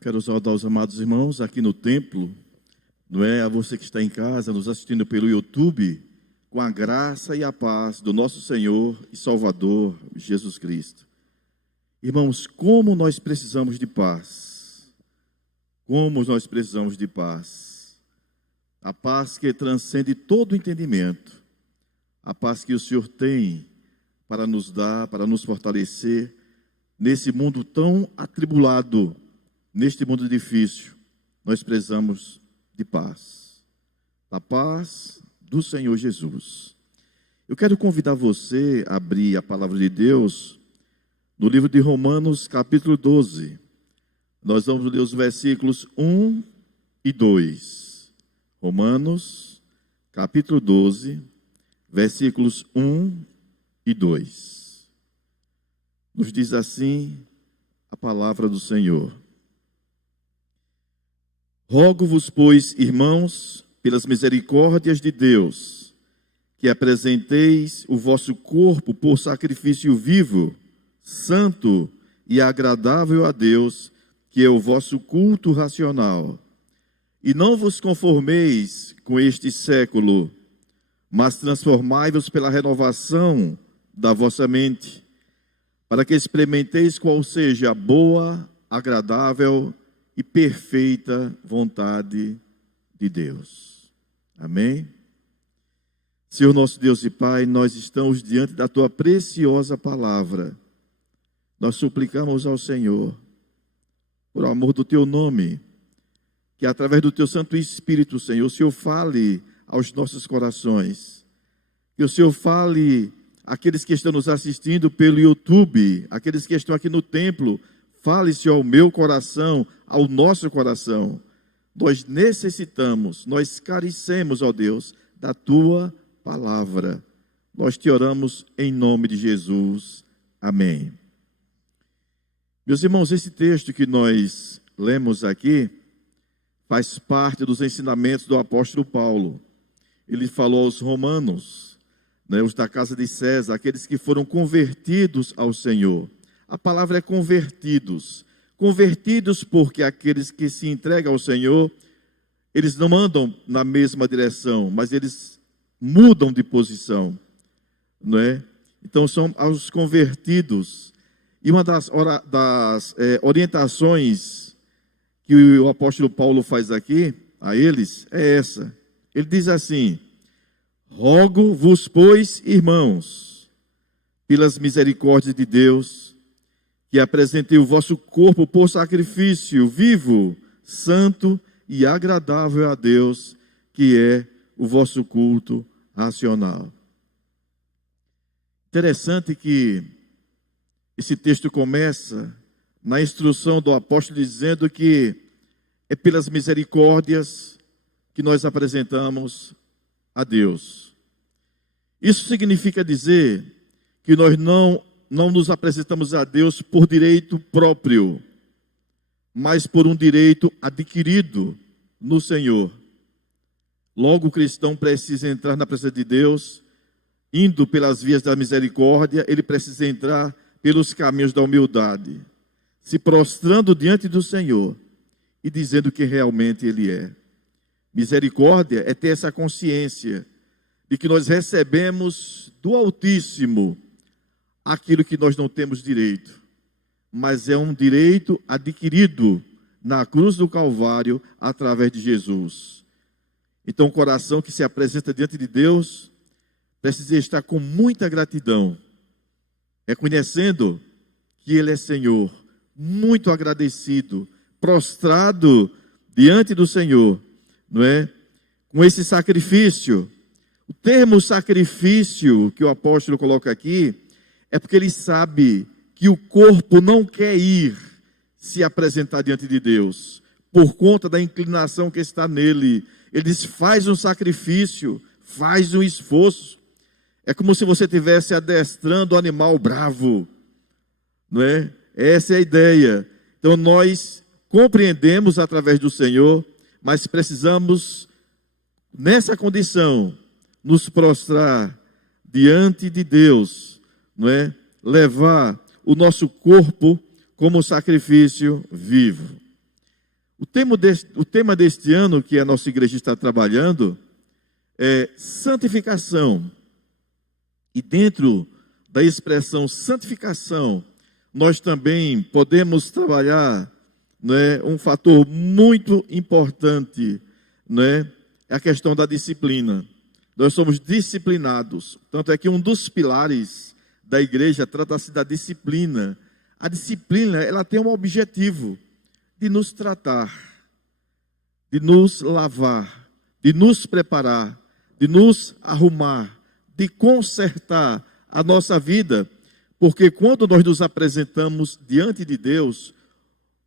Quero saudar os amados irmãos aqui no templo, não é? A você que está em casa, nos assistindo pelo YouTube, com a graça e a paz do nosso Senhor e Salvador, Jesus Cristo. Irmãos, como nós precisamos de paz. Como nós precisamos de paz. A paz que transcende todo o entendimento. A paz que o Senhor tem para nos dar, para nos fortalecer, nesse mundo tão atribulado, neste mundo difícil, nós precisamos de paz. A paz do Senhor Jesus. Eu quero convidar você a abrir a palavra de Deus no livro de Romanos, capítulo 12. Nós vamos ler os versículos 1 e 2. Romanos, capítulo 12, versículos 1 e 2. Nos diz assim a palavra do Senhor. Rogo-vos, pois, irmãos, pelas misericórdias de Deus, que apresenteis o vosso corpo por sacrifício vivo, santo e agradável a Deus, que é o vosso culto racional. E não vos conformeis com este século, mas transformai-vos pela renovação da vossa mente, para que experimenteis qual seja a boa, agradável e perfeita vontade de Deus. Amém? Senhor nosso Deus e Pai, nós estamos diante da Tua preciosa palavra. Nós suplicamos ao Senhor, por amor do Teu nome, que através do Teu Santo Espírito, Senhor, o Senhor fale aos nossos corações. Que o Senhor fale àqueles que estão nos assistindo pelo YouTube, aqueles que estão aqui no templo. Fale-se ao meu coração, ao nosso coração. Nós necessitamos, nós carecemos, ó Deus, da Tua palavra. Nós te oramos em nome de Jesus. Amém. Meus irmãos, esse texto que nós lemos aqui faz parte dos ensinamentos do apóstolo Paulo. Ele falou aos romanos, os da casa de César, aqueles que foram convertidos ao Senhor. A palavra é convertidos. Convertidos porque aqueles que se entregam ao Senhor, eles não andam na mesma direção, mas eles mudam de posição, não é? Então são aos convertidos. E uma das orientações que o apóstolo Paulo faz aqui a eles é essa. Ele diz assim: rogo-vos, pois, irmãos, pelas misericórdias de Deus, que apresentei o vosso corpo por sacrifício vivo, santo e agradável a Deus, que é o vosso culto racional. Interessante que esse texto começa na instrução do apóstolo dizendo que é pelas misericórdias que nós apresentamos a Deus. Isso significa dizer que nós não nos apresentamos a Deus por direito próprio, mas por um direito adquirido no Senhor. Logo, o cristão precisa entrar na presença de Deus, indo pelas vias da misericórdia, ele precisa entrar pelos caminhos da humildade, se prostrando diante do Senhor e dizendo que realmente Ele é. Misericórdia é ter essa consciência de que nós recebemos do Altíssimo aquilo que nós não temos direito, mas é um direito adquirido na cruz do Calvário através de Jesus. Então o coração que se apresenta diante de Deus precisa estar com muita gratidão, reconhecendo que Ele é Senhor, muito agradecido, prostrado diante do Senhor, não é? Com esse sacrifício. O termo sacrifício que o apóstolo coloca aqui é porque ele sabe que o corpo não quer ir se apresentar diante de Deus, por conta da inclinação que está nele. Ele diz: faz um sacrifício, faz um esforço. É como se você estivesse adestrando um animal bravo, não é? Essa é a ideia. Então nós compreendemos através do Senhor, mas precisamos, nessa condição, nos prostrar diante de Deus, não é? Levar o nosso corpo como sacrifício vivo. O tema deste ano que a nossa igreja está trabalhando é santificação. E dentro da expressão santificação, nós também podemos trabalhar, né, um fator muito importante, né, é a questão da disciplina. Nós somos disciplinados. Tanto é que um dos pilares da igreja trata-se da disciplina. A disciplina, ela tem um objetivo de nos tratar, de nos lavar, de nos preparar, de nos arrumar, de consertar a nossa vida, porque quando nós nos apresentamos diante de Deus,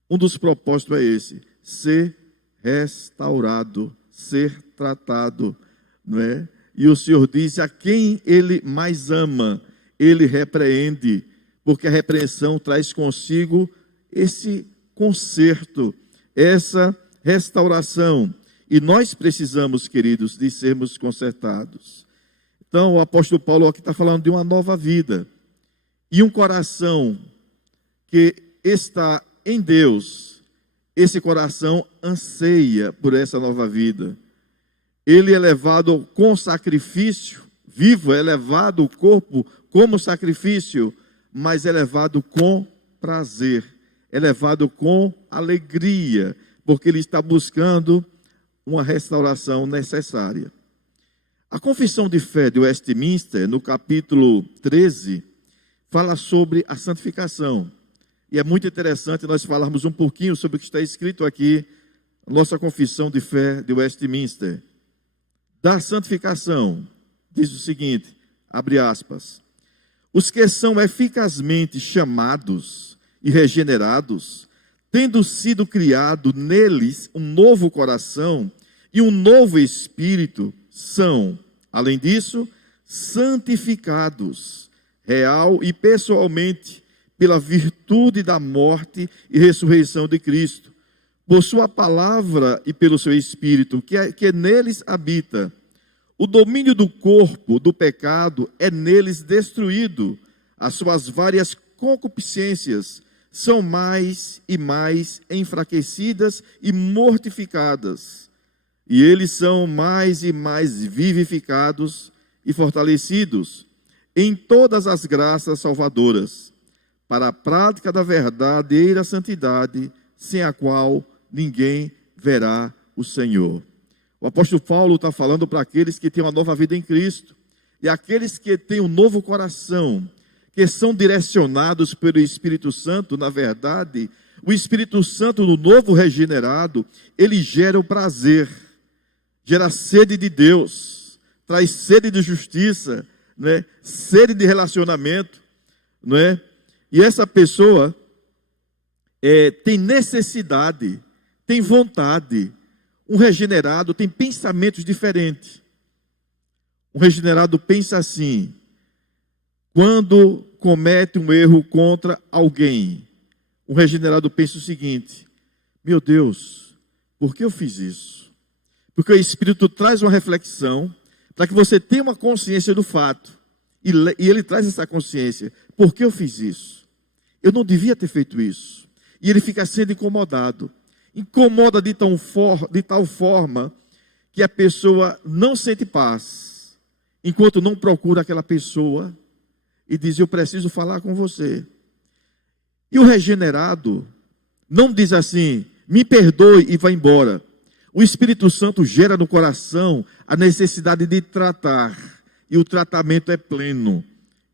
um dos propósitos é esse: ser restaurado, ser tratado, não é? E o Senhor diz: a quem Ele mais ama, Ele repreende, porque a repreensão traz consigo esse conserto, essa restauração. E nós precisamos, queridos, de sermos consertados. Então, o apóstolo Paulo aqui está falando de uma nova vida. E um coração que está em Deus, esse coração anseia por essa nova vida. Ele é levado com sacrifício, vivo, é levado o corpo como sacrifício, mas é levado com prazer, é levado com alegria, porque ele está buscando uma restauração necessária. A Confissão de Fé de Westminster, no capítulo 13, fala sobre a santificação. E é muito interessante nós falarmos um pouquinho sobre o que está escrito aqui, a nossa Confissão de Fé de Westminster. Da santificação, diz o seguinte, abre aspas: os que são eficazmente chamados e regenerados, tendo sido criado neles um novo coração e um novo espírito, são, além disso, santificados, real e pessoalmente, pela virtude da morte e ressurreição de Cristo, por sua palavra e pelo seu Espírito, que neles habita. O domínio do corpo, do pecado, é neles destruído. As suas várias concupiscências são mais e mais enfraquecidas e mortificadas. E eles são mais e mais vivificados e fortalecidos em todas as graças salvadoras, para a prática da verdadeira santidade, sem a qual ninguém verá o Senhor. O apóstolo Paulo está falando para aqueles que têm uma nova vida em Cristo, e aqueles que têm um novo coração, que são direcionados pelo Espírito Santo. Na verdade, o Espírito Santo, no novo regenerado, ele gera o prazer, gera sede de Deus, traz sede de justiça, né? Sede de relacionamento, não é? E essa pessoa tem necessidade, tem vontade. Um regenerado tem pensamentos diferentes. Um regenerado pensa assim: quando comete um erro contra alguém, um regenerado pensa o seguinte: meu Deus, por que eu fiz isso? Porque o Espírito traz uma reflexão para que você tenha uma consciência do fato. E ele traz essa consciência: por que eu fiz isso? Eu não devia ter feito isso. E ele fica sendo incomodado. Incomoda de tal forma que a pessoa não sente paz, enquanto não procura aquela pessoa e diz: eu preciso falar com você. E o regenerado não diz assim: me perdoe e vá embora. O Espírito Santo gera no coração a necessidade de tratar, e o tratamento é pleno.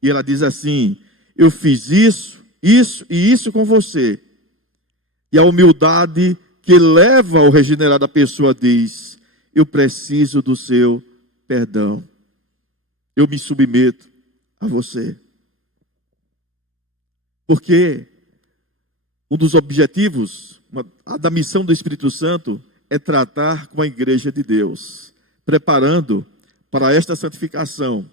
E ela diz assim: eu fiz isso, isso e isso com você. E a humildade que leva ao regenerado, a pessoa diz: eu preciso do seu perdão. Eu me submeto a você. Porque um dos objetivos da missão do Espírito Santo é tratar com a igreja de Deus, preparando para esta santificação.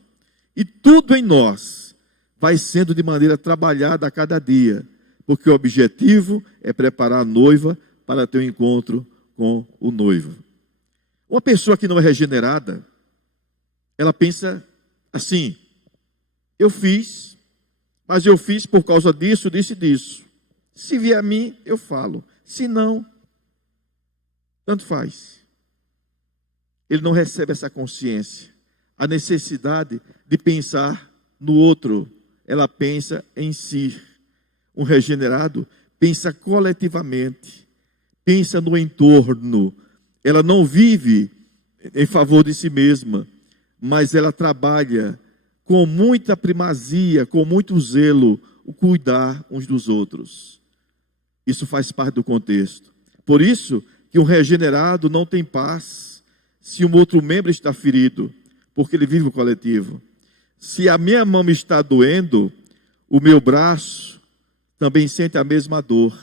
E tudo em nós vai sendo de maneira trabalhada a cada dia, porque o objetivo é preparar a noiva para ter um encontro com o noivo. Uma pessoa que não é regenerada, ela pensa assim: eu fiz, mas eu fiz por causa disso, disso e disso. Se vier a mim, eu falo. Se não, Tanto faz. Ele não recebe essa consciência, a necessidade de pensar no outro. Ela pensa em si. Um regenerado pensa coletivamente, pensa no entorno. Ela não vive em favor de si mesma, mas ela trabalha com muita primazia, com muito zelo, o cuidar uns dos outros. Isso faz parte do contexto. Por isso que um regenerado não tem paz se um outro membro está ferido, porque ele vive o coletivo. Se a minha mão está doendo, o meu braço também sente a mesma dor.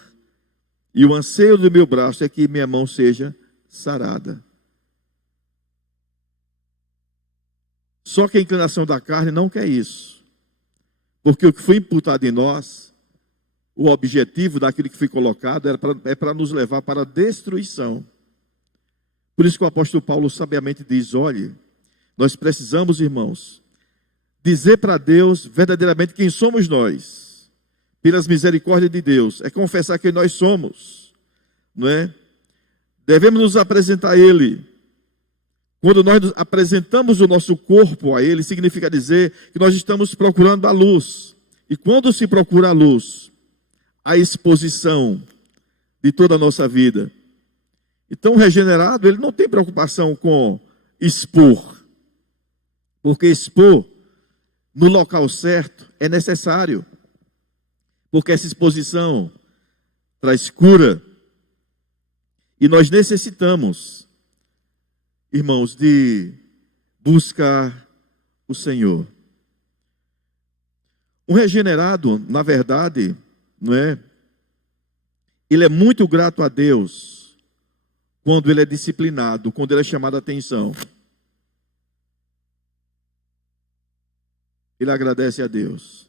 E o anseio do meu braço é que minha mão seja sarada. Só que a inclinação da carne não quer isso. Porque o que foi imputado em nós, o objetivo daquilo que foi colocado é para nos levar para a destruição. Por isso que o apóstolo Paulo sabiamente diz, olhe, nós precisamos, irmãos, dizer para Deus verdadeiramente quem somos nós. Pelas misericórdias de Deus. É confessar quem nós somos. Não é? Devemos nos apresentar a Ele. Quando nós apresentamos o nosso corpo a Ele, significa dizer que nós estamos procurando a luz. E quando se procura a luz, a exposição de toda a nossa vida. Então, o regenerado, ele não tem preocupação com expor. Porque expor no local certo é necessário. Porque essa exposição traz cura. E nós necessitamos, irmãos, de buscar o Senhor. Um regenerado, na verdade, não é? Ele é muito grato a Deus quando ele é disciplinado, quando ele é chamado a atenção. Ele agradece a Deus.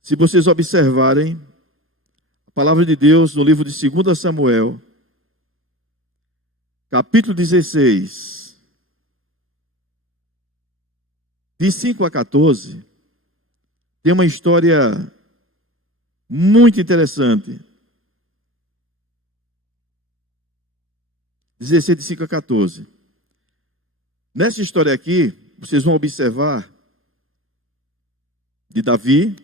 Se vocês observarem a palavra de Deus no livro de 2 Samuel, capítulo 16, de 5 a 14, tem uma história muito interessante. 16, de 5 a 14. Nessa história aqui, vocês vão observar de Davi,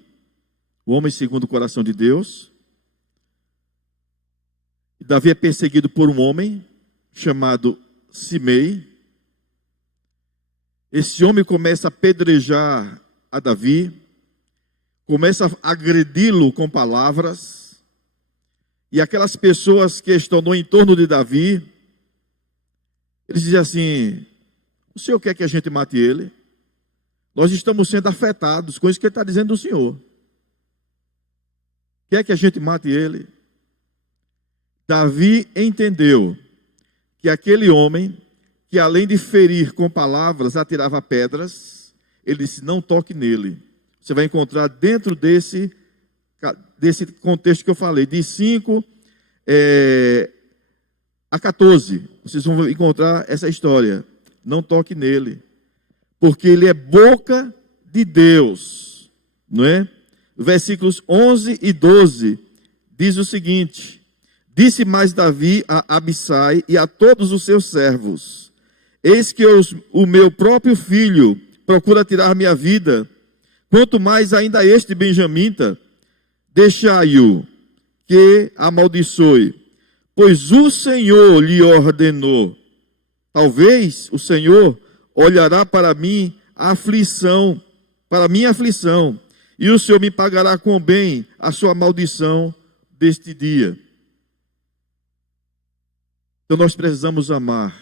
o homem segundo o coração de Deus. E Davi é perseguido por um homem chamado Simei. Esse homem começa a apedrejar a Davi, começa a agredi-lo com palavras, e aquelas pessoas que estão no entorno de Davi, eles dizem assim, o senhor quer que a gente mate ele? Nós estamos sendo afetados com isso que ele está dizendo do senhor. Quer que a gente mate ele? Davi entendeu que aquele homem, que além de ferir com palavras, atirava pedras, ele disse, não toque nele. Você vai encontrar dentro desse contexto que eu falei, de 5 a 14, vocês vão encontrar essa história. Não toque nele, porque ele é boca de Deus, não é? Versículos 11 e 12, diz o seguinte, disse mais Davi a Abissai e a todos os seus servos, eis que o meu próprio filho procura tirar minha vida, quanto mais ainda este benjamita, deixai-o que amaldiçoe, pois o Senhor lhe ordenou. Talvez o Senhor olhará para mim a aflição, para a minha aflição, e o Senhor me pagará com bem a sua maldição deste dia. Então nós precisamos amar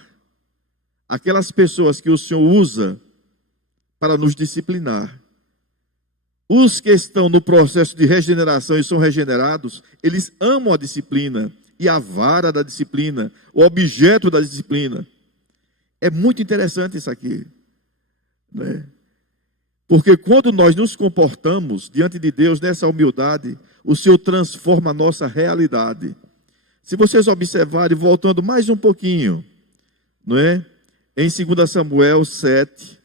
aquelas pessoas que o Senhor usa para nos disciplinar. Os que estão no processo de regeneração e são regenerados, eles amam a disciplina e a vara da disciplina, o objeto da disciplina. É muito interessante isso aqui, né? Porque quando nós nos comportamos diante de Deus nessa humildade, o Senhor transforma a nossa realidade. Se vocês observarem, voltando mais um pouquinho, não é? Em 2 Samuel 7,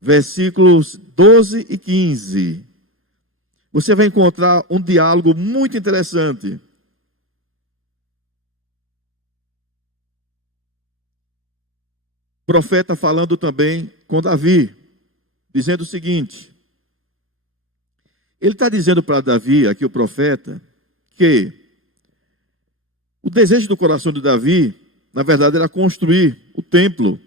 versículos 12 e 15, você vai encontrar um diálogo muito interessante. profeta falando também com Davi, dizendo o seguinte. Ele está dizendo para Davi, aqui o profeta, que o desejo do coração de Davi, na verdade, era construir o templo.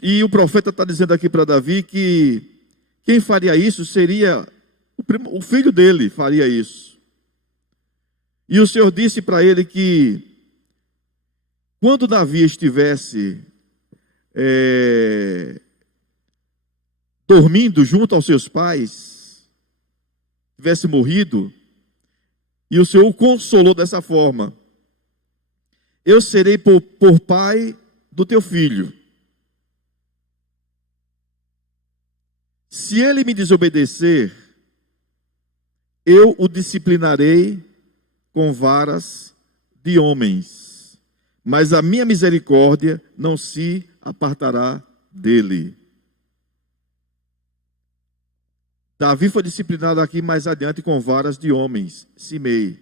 E o profeta está dizendo aqui para Davi que quem faria isso seria o filho dele, faria isso. E o Senhor disse para ele que quando Davi estivesse dormindo junto aos seus pais, tivesse morrido, e o Senhor o consolou dessa forma: eu serei por pai do teu filho. Se ele me desobedecer, eu o disciplinarei com varas de homens, mas a minha misericórdia não se apartará dele. Davi foi disciplinado aqui mais adiante com varas de homens, Simei.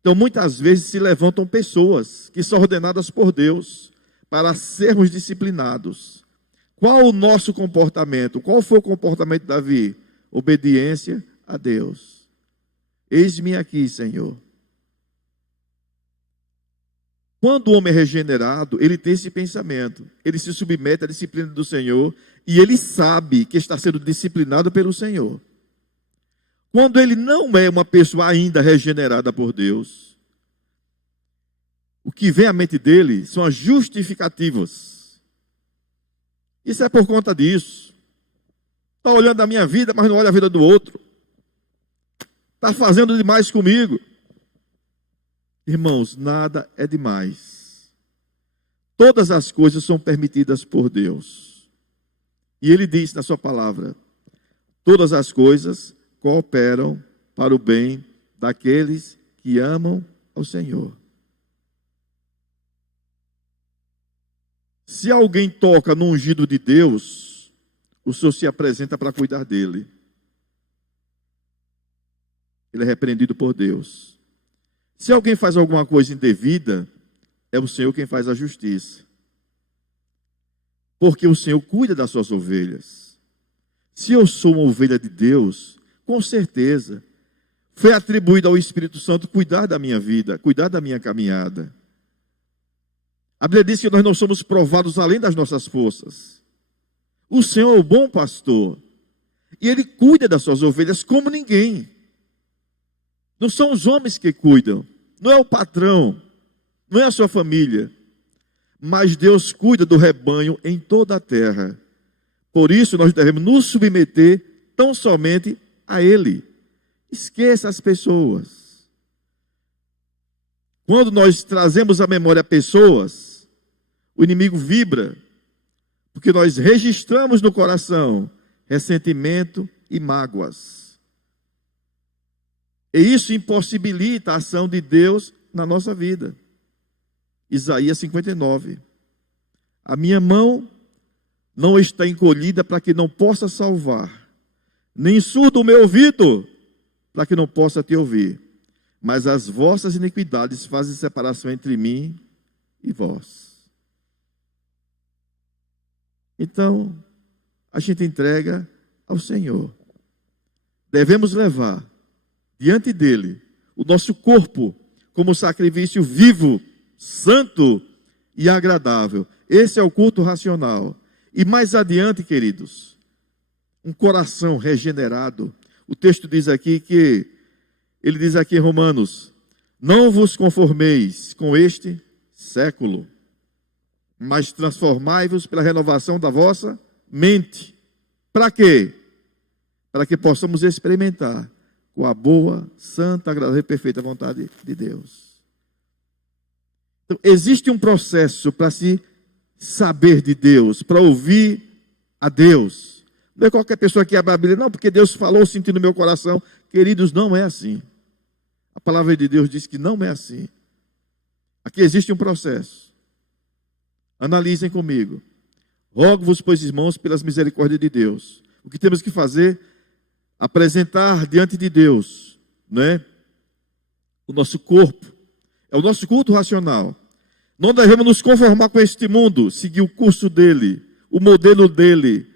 Então muitas vezes se levantam pessoas que são ordenadas por Deus para sermos disciplinados. Qual o nosso comportamento? Qual foi o comportamento de Davi? Obediência a Deus. Eis-me aqui, Senhor. Quando o homem é regenerado, ele tem esse pensamento. Ele se submete à disciplina do Senhor e ele sabe que está sendo disciplinado pelo Senhor. Quando ele não é uma pessoa ainda regenerada por Deus, o que vem à mente dele são as justificativas. Isso é por conta disso. Está olhando a minha vida, mas não olha a vida do outro. Está fazendo demais comigo. Irmãos, nada é demais. Todas as coisas são permitidas por Deus. E Ele diz na sua palavra: todas as coisas cooperam para o bem daqueles que amam ao Senhor. Se alguém toca no ungido de Deus, o Senhor se apresenta para cuidar dele. Ele é repreendido por Deus. Se alguém faz alguma coisa indevida, é o Senhor quem faz a justiça. Porque o Senhor cuida das suas ovelhas. Se eu sou uma ovelha de Deus, com certeza, foi atribuído ao Espírito Santo cuidar da minha vida, cuidar da minha caminhada. A Bíblia diz que nós não somos provados além das nossas forças. O Senhor é o bom pastor. E Ele cuida das suas ovelhas como ninguém. Não são os homens que cuidam. Não é o patrão. Não é a sua família. Mas Deus cuida do rebanho em toda a terra. Por isso nós devemos nos submeter tão somente a Ele. Esqueça as pessoas. Quando nós trazemos à memória pessoas, o inimigo vibra, porque nós registramos no coração ressentimento e mágoas. E isso impossibilita a ação de Deus na nossa vida. Isaías 59. A minha mão não está encolhida para que não possa salvar, nem surdo o meu ouvido para que não possa te ouvir. Mas as vossas iniquidades fazem separação entre mim e vós. Então, a gente entrega ao Senhor. Devemos levar diante dele o nosso corpo como sacrifício vivo, santo e agradável. Esse é o culto racional. E mais adiante, queridos, um coração regenerado. O texto diz aqui que, ele diz aqui em Romanos: não vos conformeis com este século, mas transformai-vos pela renovação da vossa mente. Para quê? Para que possamos experimentar com a boa, santa, agradável e perfeita vontade de Deus. Então, existe um processo para se saber de Deus, para ouvir a Deus. Não é qualquer pessoa que abre a Bíblia, não, porque Deus falou, senti no meu coração. Queridos, não é assim. A palavra de Deus diz que não é assim. Aqui existe um processo. Analisem comigo. Rogo-vos, pois, irmãos, pelas misericórdias de Deus. O que temos que fazer? Apresentar diante de Deus, né, o nosso corpo. É o nosso culto racional. Não devemos nos conformar com este mundo, seguir o curso dele, o modelo dele.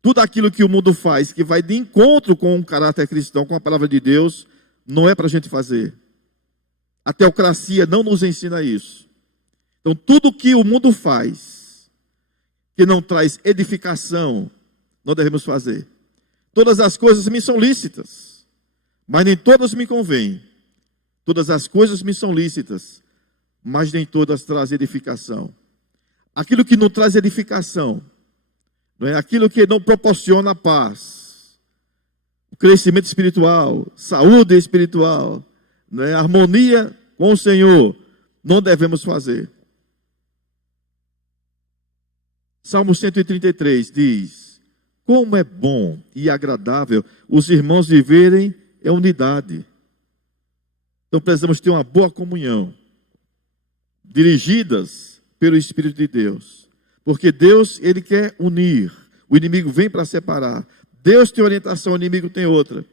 Tudo aquilo que o mundo faz, que vai de encontro com um caráter cristão, com a palavra de Deus, não é para a gente fazer. A teocracia não nos ensina isso. Então, tudo que o mundo faz, que não traz edificação, não devemos fazer. Todas as coisas me são lícitas, mas nem todas me convêm. Todas as coisas me são lícitas, mas nem todas trazem edificação. Aquilo que não traz edificação, não é? Aquilo que não proporciona paz, o crescimento espiritual, saúde espiritual, não é? Harmonia com o Senhor, não devemos fazer. Salmo 133 diz: como é bom e agradável os irmãos viverem em unidade. Então precisamos ter uma boa comunhão, dirigidas pelo Espírito de Deus. Porque Deus, Ele quer unir. O inimigo vem para separar. Deus tem orientação, o inimigo tem outra.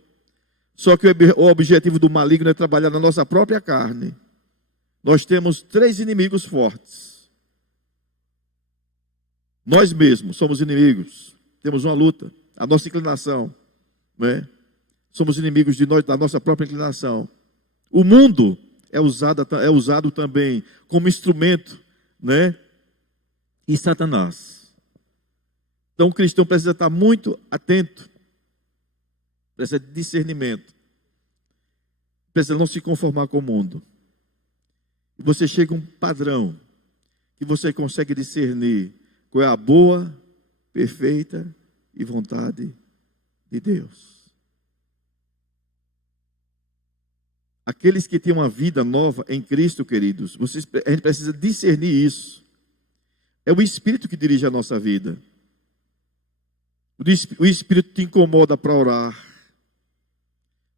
Só que o objetivo do maligno é trabalhar na nossa própria carne. Nós temos 3 inimigos fortes. Nós mesmos somos inimigos. Temos uma luta. A nossa inclinação, não é? Somos inimigos de nós, da nossa própria inclinação. O mundo é usado também como instrumento, né? E Satanás. Então o cristão precisa estar muito atento, precisa de discernimento, precisa não se conformar com o mundo. E você chega a um padrão que você consegue discernir qual é a boa, perfeita e vontade de Deus. Aqueles que têm uma vida nova em Cristo, queridos, a gente precisa discernir isso. É o Espírito que dirige a nossa vida. O Espírito te incomoda para orar.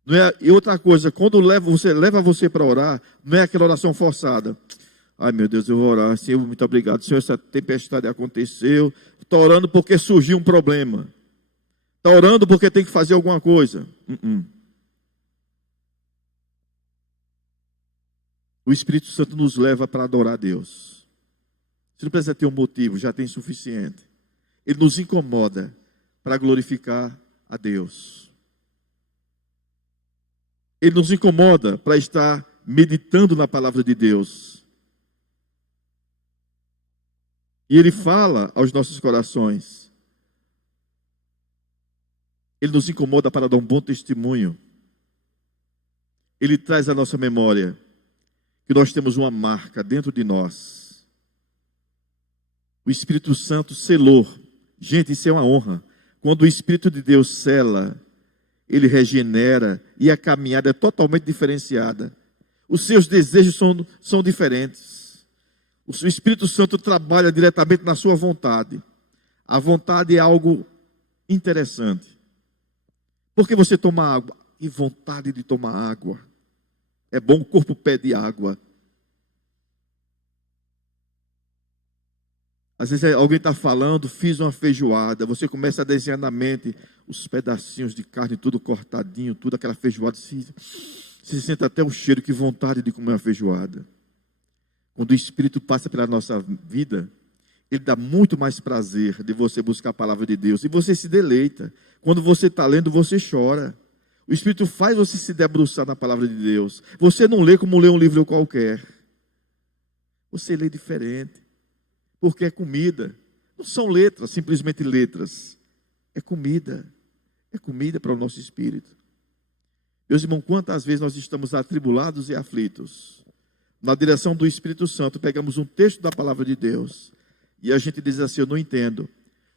Não é? E outra coisa, quando leva você para orar, não é aquela oração forçada. Ai meu Deus, eu vou orar. Senhor, muito obrigado. Senhor, essa tempestade aconteceu. Estou orando porque surgiu um problema. Está orando porque tem que fazer alguma coisa. O Espírito Santo nos leva para adorar a Deus. Você não precisa ter um motivo, já tem suficiente. Ele nos incomoda para glorificar a Deus. Ele nos incomoda para estar meditando na palavra de Deus. E Ele fala aos nossos corações. Ele nos incomoda para dar um bom testemunho. Ele traz à nossa memória que nós temos uma marca dentro de nós. O Espírito Santo selou. Gente, isso é uma honra. Quando o Espírito de Deus sela, Ele regenera e a caminhada é totalmente diferenciada. Os seus desejos são diferentes. O Espírito Santo trabalha diretamente na sua vontade. A vontade é algo interessante. Por que você toma água? E vontade de tomar água. É bom, o corpo pede água. Às vezes alguém está falando, fiz uma feijoada, você começa a desenhar na mente os pedacinhos de carne, tudo cortadinho, tudo aquela feijoada, você sente até o cheiro, que vontade de comer uma feijoada. Quando o Espírito passa pela nossa vida, Ele dá muito mais prazer de você buscar a palavra de Deus, e você se deleita. Quando você está lendo, você chora. O Espírito faz você se debruçar na palavra de Deus. Você não lê como lê um livro qualquer. Você lê diferente. Porque é comida. Não são letras, simplesmente letras. É comida. É comida para o nosso espírito. Meus irmãos, quantas vezes nós estamos atribulados e aflitos? Na direção do Espírito Santo, pegamos um texto da palavra de Deus e a gente diz assim: eu não entendo,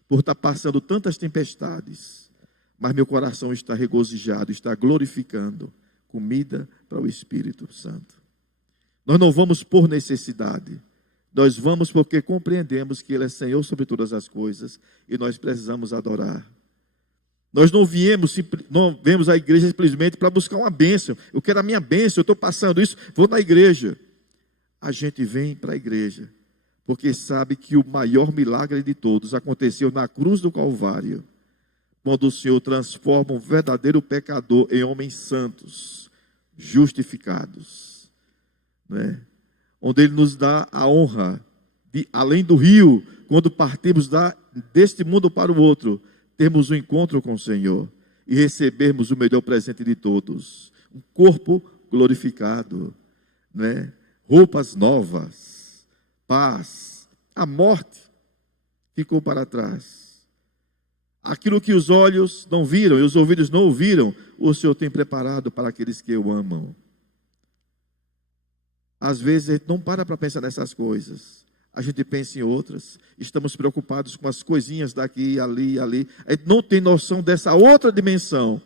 por estar passando tantas tempestades, mas meu coração está regozijado, está glorificando. Comida para o Espírito Santo. Nós não vamos por necessidade. Nós vamos porque compreendemos que Ele é Senhor sobre todas as coisas e nós precisamos adorar. Nós não viemos à igreja simplesmente para buscar uma bênção. Eu quero a minha bênção, eu estou passando isso, vou na igreja. A gente vem para a igreja porque sabe que o maior milagre de todos aconteceu na cruz do Calvário, quando o Senhor transforma um verdadeiro pecador em homens santos, justificados, né? onde Ele nos dá a honra de, além do rio, quando partimos deste mundo para o outro, termos um encontro com o Senhor e recebermos o melhor presente de todos, um corpo glorificado, né? Roupas novas, paz. A morte ficou para trás. Aquilo que os olhos não viram e os ouvidos não ouviram, o Senhor tem preparado para aqueles que o amam. Às vezes a gente não para pensar nessas coisas. A gente pensa em outras. Estamos preocupados com as coisinhas daqui, ali, ali. A gente não tem noção dessa outra dimensão.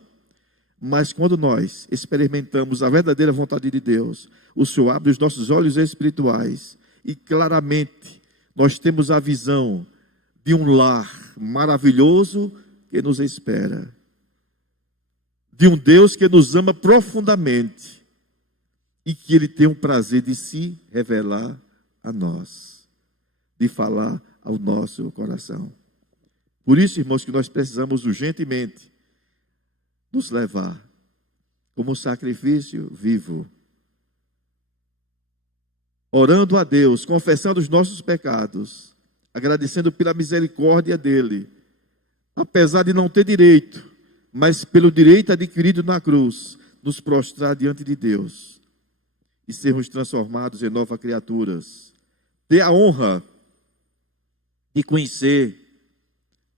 Mas quando nós experimentamos a verdadeira vontade de Deus, o Senhor abre os nossos olhos espirituais e claramente nós temos a visão de um lar maravilhoso que nos espera. De um Deus que nos ama profundamente e que Ele tem o prazer de se revelar a nós, de falar ao nosso coração. Por isso, irmãos, que nós precisamos urgentemente nos levar como sacrifício vivo, orando a Deus, confessando os nossos pecados, agradecendo pela misericórdia dEle, apesar de não ter direito, mas pelo direito adquirido na cruz, nos prostrar diante de Deus e sermos transformados em novas criaturas, ter a honra de conhecer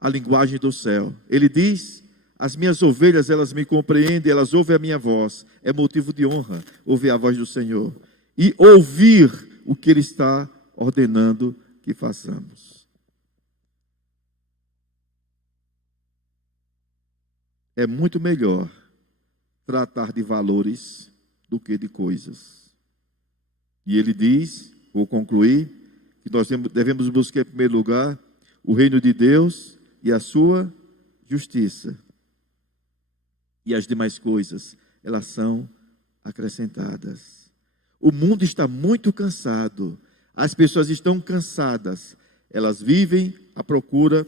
a linguagem do céu. Ele diz: as minhas ovelhas, elas me compreendem, elas ouvem a minha voz. É motivo de honra ouvir a voz do Senhor e ouvir o que Ele está ordenando que façamos. É muito melhor tratar de valores do que de coisas. E Ele diz, vou concluir, que nós devemos buscar em primeiro lugar o reino de Deus e a sua justiça. E as demais coisas, elas são acrescentadas. O mundo está muito cansado. As pessoas estão cansadas. Elas vivem à procura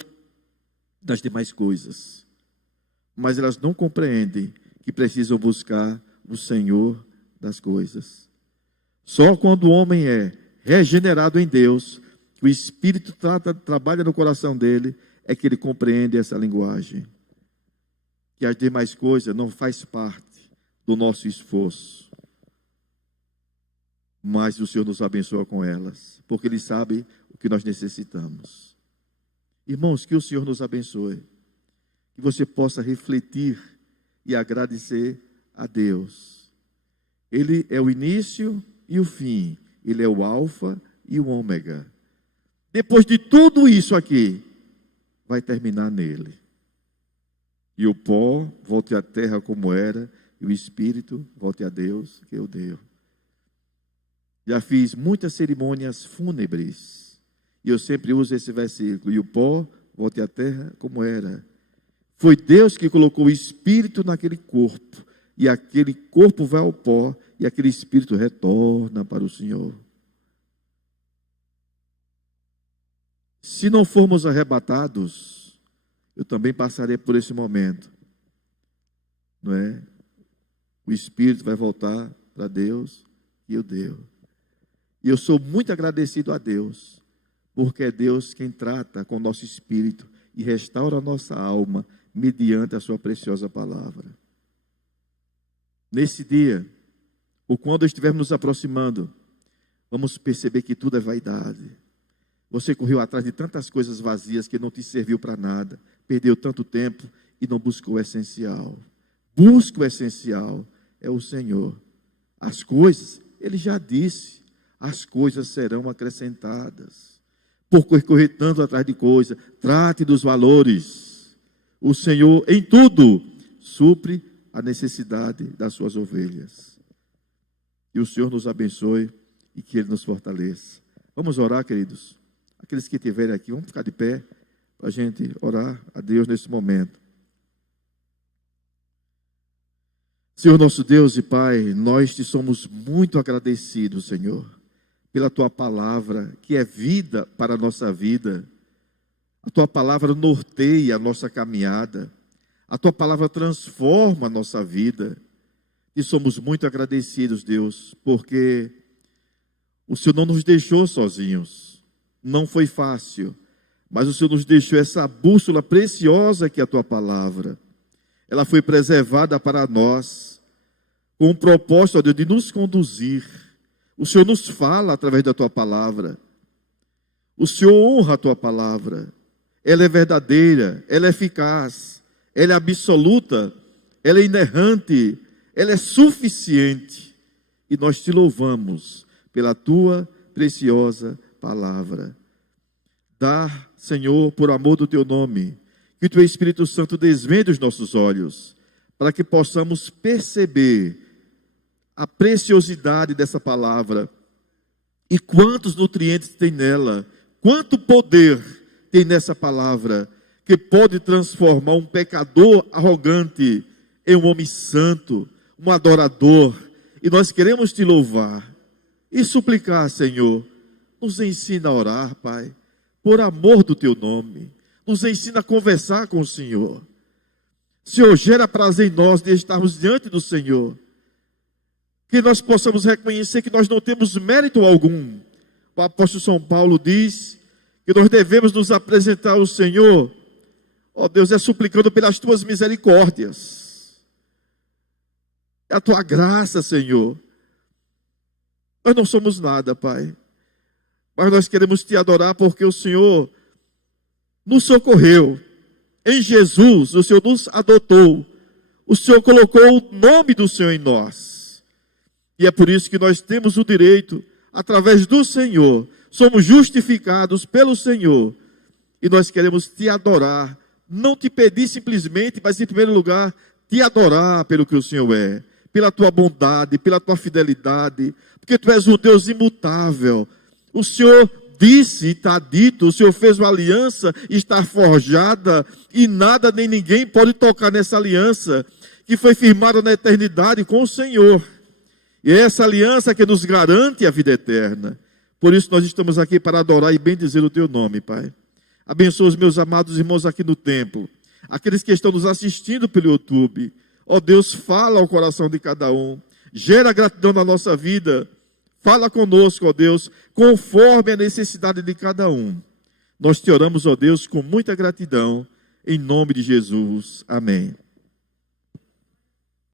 das demais coisas. Mas elas não compreendem que precisam buscar o Senhor das coisas. Só quando o homem é regenerado em Deus, que o Espírito trabalha no coração dele, é que ele compreende essa linguagem. Que as demais coisas não faz parte do nosso esforço, mas o Senhor nos abençoa com elas, porque Ele sabe o que nós necessitamos. Irmãos, que o Senhor nos abençoe, que você possa refletir e agradecer a Deus. Ele é o início e o fim, Ele é o alfa e o ômega. Depois de tudo isso aqui, vai terminar nele. E o pó volte à terra como era, e o espírito volte a Deus que o deu. Já fiz muitas cerimônias fúnebres, e eu sempre uso esse versículo: e o pó volte à terra como era. Foi Deus que colocou o espírito naquele corpo, e aquele corpo vai ao pó, e aquele espírito retorna para o Senhor. Se não formos arrebatados, eu também passarei por esse momento, não é? O Espírito vai voltar para Deus e o deu. E eu sou muito agradecido a Deus, porque é Deus quem trata com o nosso espírito e restaura a nossa alma mediante a sua preciosa palavra. Nesse dia, ou quando estivermos nos aproximando, vamos perceber que tudo é vaidade. Você correu atrás de tantas coisas vazias que não te serviu para nada, perdeu tanto tempo e não buscou o essencial. Busca o essencial, é o Senhor. As coisas, Ele já disse, as coisas serão acrescentadas. Por correr tanto atrás de coisas, trate dos valores. O Senhor, em tudo, supre a necessidade das suas ovelhas. Que o Senhor nos abençoe e que Ele nos fortaleça. Vamos orar, queridos. Aqueles que estiverem aqui, vamos ficar de pé para a gente orar a Deus nesse momento. Senhor nosso Deus e Pai, nós te somos muito agradecidos, Senhor, pela Tua palavra, que é vida para a nossa vida. A Tua palavra norteia a nossa caminhada. A Tua palavra transforma a nossa vida. E somos muito agradecidos, Deus, porque O Senhor não nos deixou sozinhos. Não foi fácil. Mas o Senhor nos deixou essa bússola preciosa que é a tua palavra. Ela foi preservada para nós, com o propósito, ó Deus, de nos conduzir. O Senhor nos fala através da tua palavra. O Senhor honra a tua palavra. Ela é verdadeira, ela é eficaz, ela é absoluta, ela é inerrante, ela é suficiente. E nós te louvamos pela tua preciosa palavra. Dá, Senhor, por amor do teu nome, que o teu Espírito Santo desvende os nossos olhos, para que possamos perceber a preciosidade dessa palavra e quantos nutrientes tem nela, quanto poder tem nessa palavra, que pode transformar um pecador arrogante em um homem santo, um adorador. E nós queremos te louvar e suplicar, Senhor, nos ensina a orar, Pai, por amor do teu nome. Nos ensina a conversar com o Senhor. Senhor, gera prazer em nós de estarmos diante do Senhor. Que nós possamos reconhecer que nós não temos mérito algum. O apóstolo São Paulo diz que nós devemos nos apresentar ao Senhor, ó Deus, suplicando pelas tuas misericórdias. É a tua graça, Senhor. Nós não somos nada, Pai. Mas nós queremos te adorar porque o Senhor nos socorreu. Em Jesus, o Senhor nos adotou. O Senhor colocou o nome do Senhor em nós. E é por isso que nós temos o direito, através do Senhor, somos justificados pelo Senhor. E nós queremos te adorar. Não te pedir simplesmente, mas em primeiro lugar, te adorar pelo que o Senhor é. Pela tua bondade, pela tua fidelidade. Porque tu és um Deus imutável. O Senhor disse, está dito, o Senhor fez uma aliança, está forjada, e nada nem ninguém pode tocar nessa aliança, que foi firmada na eternidade com o Senhor. E é essa aliança que nos garante a vida eterna. Por isso nós estamos aqui para adorar e bendizer o teu nome, Pai. Abençoa os meus amados irmãos aqui no templo, aqueles que estão nos assistindo pelo YouTube. Ó Deus, fala ao coração de cada um, gera gratidão na nossa vida. Fala conosco, ó Deus, conforme a necessidade de cada um. Nós te oramos, ó Deus, com muita gratidão, em nome de Jesus. Amém.